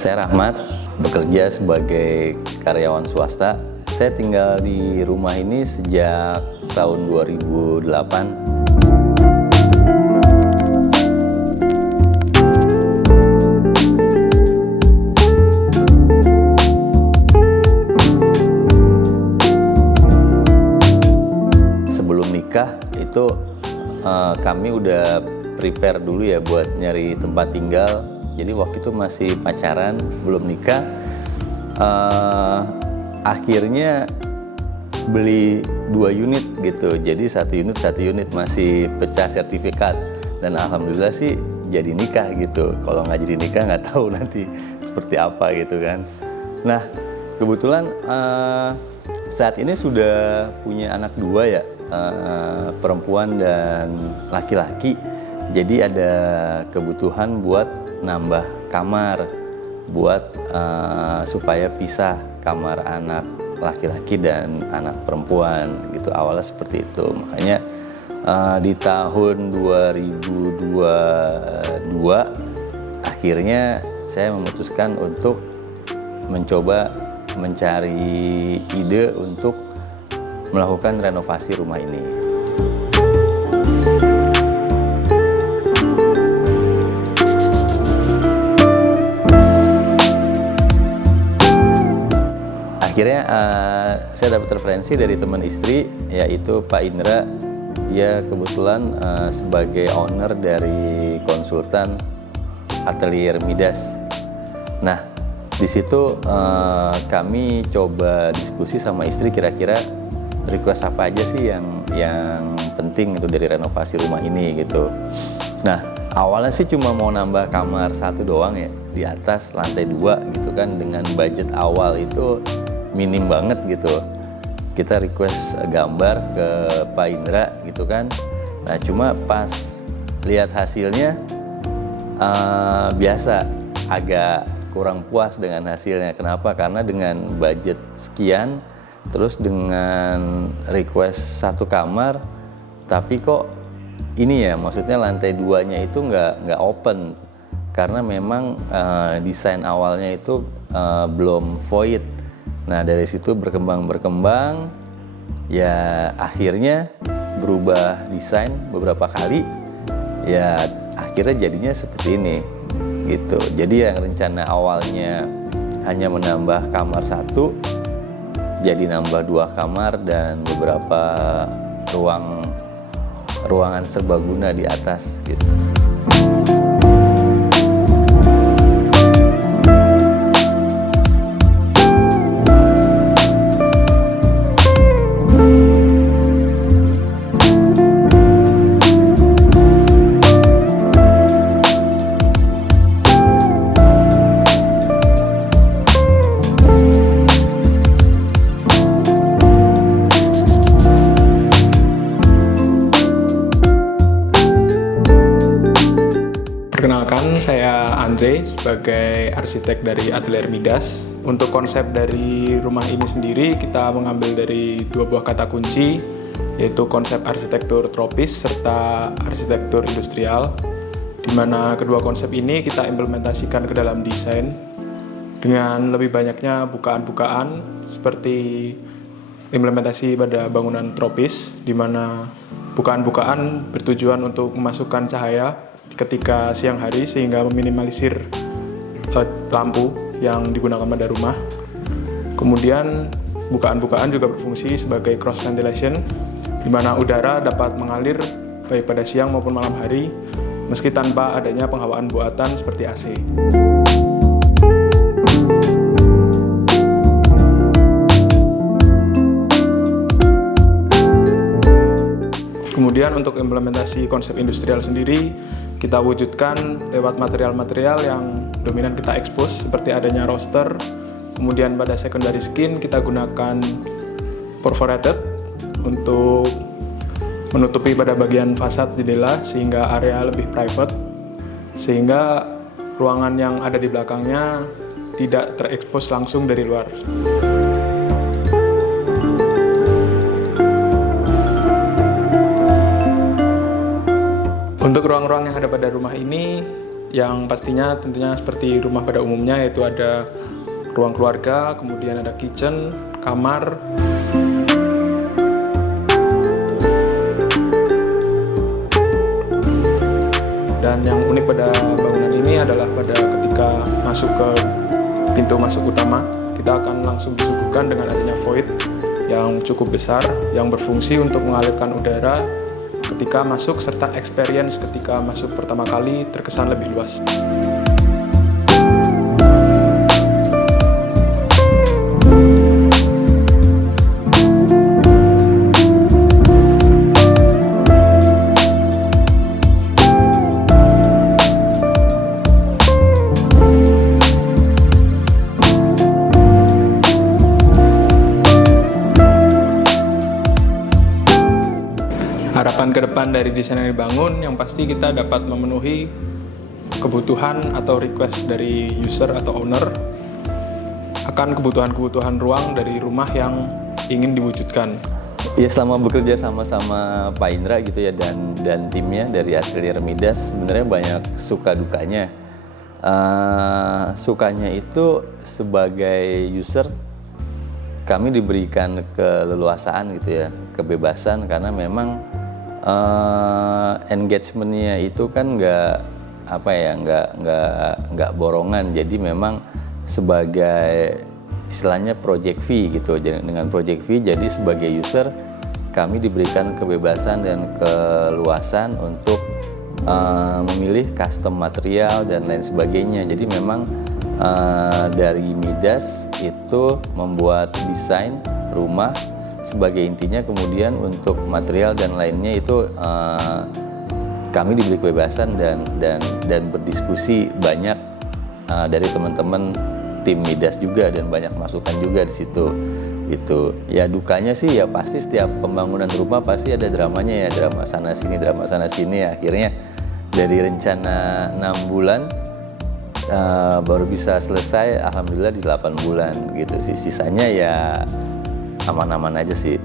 Saya Rahmat, bekerja sebagai karyawan swasta. Saya tinggal di rumah ini sejak tahun 2008. Sebelum nikah itu kami udah prepare dulu ya buat nyari tempat tinggal. Jadi waktu itu masih pacaran, belum nikah. Akhirnya beli 2 unit gitu. Jadi satu unit masih pecah sertifikat. Dan alhamdulillah sih jadi nikah gitu. Kalau nggak jadi nikah nggak tahu nanti seperti apa gitu kan. Nah kebetulan saat ini sudah punya anak 2 ya, perempuan dan laki-laki. Jadi ada kebutuhan buat nambah kamar buat supaya pisah kamar anak laki-laki dan anak perempuan gitu. Awalnya seperti itu, makanya di tahun 2022 akhirnya saya memutuskan untuk mencoba mencari ide untuk melakukan renovasi rumah ini. Akhirnya saya dapat referensi dari teman istri, yaitu Pak Indra. Dia kebetulan sebagai owner dari konsultan Atelier Midas. Nah, di situ kami coba diskusi sama istri, kira-kira request apa aja sih yang penting itu dari renovasi rumah ini gitu. Nah, awalnya sih cuma mau nambah kamar 1 doang ya, di atas lantai 2 gitu kan, dengan budget awal itu minim banget gitu. Kita request gambar ke Pak Indra gitu kan. Nah cuma pas lihat hasilnya biasa, agak kurang puas dengan hasilnya. Kenapa? Karena dengan budget sekian, terus dengan request 1 kamar, tapi kok ini ya, maksudnya lantai 2-nya itu nggak open. Karena memang desain awalnya itu belum void. Nah dari situ berkembang ya, akhirnya berubah desain beberapa kali, ya akhirnya jadinya seperti ini gitu. Jadi yang rencana awalnya hanya menambah kamar 1 jadi nambah 2 kamar dan beberapa ruangan serbaguna di atas gitu. Perkenalkan, saya Andre sebagai arsitek dari Atelier Midas. Untuk konsep dari rumah ini sendiri kita mengambil dari 2 buah kata kunci, yaitu konsep arsitektur tropis serta arsitektur industrial, di mana kedua konsep ini kita implementasikan ke dalam desain dengan lebih banyaknya bukaan-bukaan seperti implementasi pada bangunan tropis, di mana bukaan-bukaan bertujuan untuk memasukkan cahaya ketika siang hari sehingga meminimalisir lampu yang digunakan pada rumah. Kemudian bukaan-bukaan juga berfungsi sebagai cross ventilation, di mana udara dapat mengalir baik pada siang maupun malam hari meski tanpa adanya penghawaan buatan seperti AC. Kemudian untuk implementasi konsep industrial sendiri kita wujudkan lewat material-material yang dominan kita expose seperti adanya roster. Kemudian pada secondary skin kita gunakan perforated untuk menutupi pada bagian fasad jendela sehingga area lebih private, sehingga ruangan yang ada di belakangnya tidak terekspos langsung dari luar. Untuk ruang-ruang yang ada pada rumah ini yang pastinya tentunya seperti rumah pada umumnya, yaitu ada ruang keluarga, kemudian ada kitchen, kamar. Dan yang unik pada bangunan ini adalah pada ketika masuk ke pintu masuk utama, kita akan langsung disuguhkan dengan adanya void yang cukup besar, yang berfungsi untuk mengalirkan udara ketika masuk, serta experience ketika masuk pertama kali terkesan lebih luas. Harapan ke depan dari desain yang dibangun, yang pasti kita dapat memenuhi kebutuhan atau request dari user atau owner akan kebutuhan-kebutuhan ruang dari rumah yang ingin diwujudkan. Ya, selama bekerja sama-sama Pak Indra gitu ya dan timnya dari Atelier Midas, sebenarnya banyak suka dukanya. Sukanya itu sebagai user kami diberikan keleluasaan gitu ya, kebebasan, karena memang engagementnya itu kan nggak borongan. Jadi memang sebagai istilahnya project fee gitu. Dengan project fee, jadi sebagai user kami diberikan kebebasan dan keluasan untuk memilih custom material dan lain sebagainya. Jadi memang dari Midas itu membuat desain rumah sebagai intinya, kemudian untuk material dan lainnya itu kami diberi kebebasan dan berdiskusi banyak dari teman-teman tim Midas juga, dan banyak masukan juga di situ. Gitu. Ya dukanya sih ya pasti setiap pembangunan rumah pasti ada dramanya ya, drama sana sini. Akhirnya dari rencana 6 bulan baru bisa selesai, alhamdulillah di 8 bulan gitu sih. Sisanya ya aman-aman aja sih.